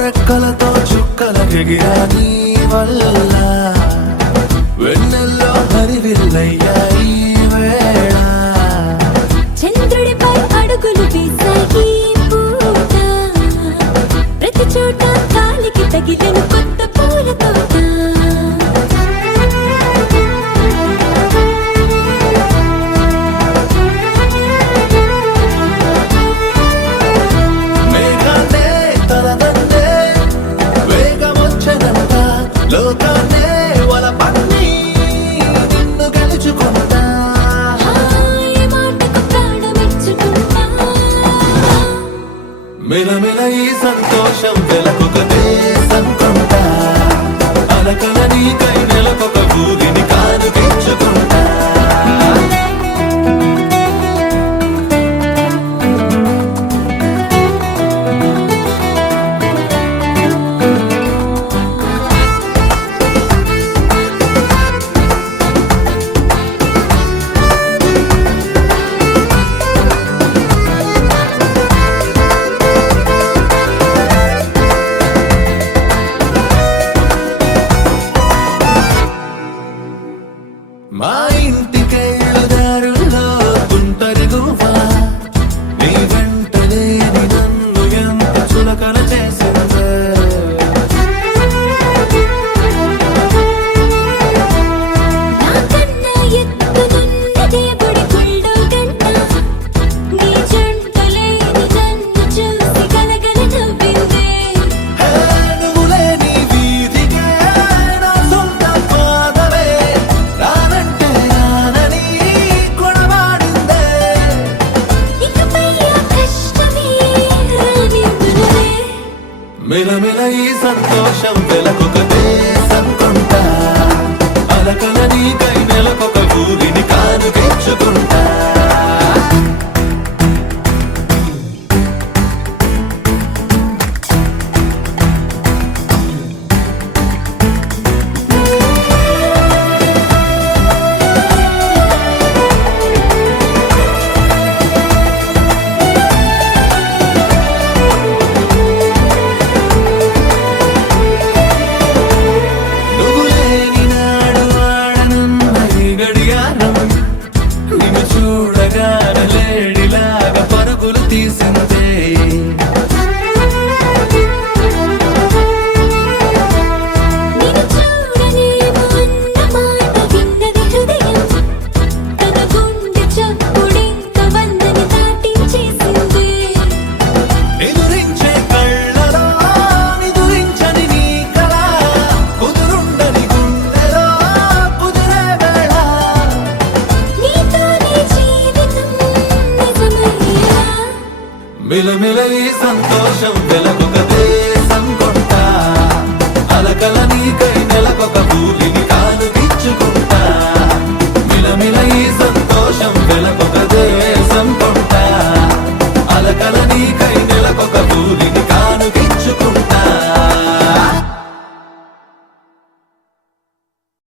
రెక్కలతో చుక్కలకెగిరా నీ వల్ల వెన్నెల్లో హరివిల్లయ్యాయి వేళ చంద్రుడిపై అడుగులు వేసాయి పూట ప్రతి చోట కాలికి తగిలిన కొత్త పూల తోట లోకాన్నే వలపన్ని నిన్ను గెలుచుకుంటా మాటకు ప్రాణమిచ్చుకుంటా మిలమిల ఈ సంతోషం వెలకొక దేశం కొంటా అలకల నీకై నెలకొక ఊరిని కానుకించుకుంటా మా ఇంటికెళ్ళు దారుల్లో గుంటరి గువ్వా నీ వెంట లేని నన్ను ఎంత చులకన చేసిందే నాకన్నా ఎత్తునున్న దేవుడి గుళ్ళో గంట నీ జంట లేని నన్ను చూసి గలగల నవ్విందే నువ్వు లేని వీధికే నా సొంత పాదవే రానంటే రానని కొడబాడిందే ఇకపై ఆ కష్టమే రానివ్వనులే మిలమిల ఈ సంతోషం వెలకొక దేశం కొంటా అలకల నీకై నెలకొక ఊరిని కానుకించుకుంటా నువ్వు లేని నాడు ఆడనున్న ఈ గడియారం నిన్ను చూడగానే లేడిలాగా పరుగులు తీసిందే నిన్ను చూడలేము అన్న మాట విన్నది హృదయం తన గుండె చప్పుడింక వందని దాటించేసింది ఎదురించే కళ్ళలో నిదురించని నీ కళ కుదురుండని గుండెలో కుదిరే వేళ నీతోనే జీవితం నిజమయ్యేలా మిలమిల ఈ సంతోషం వెలకొక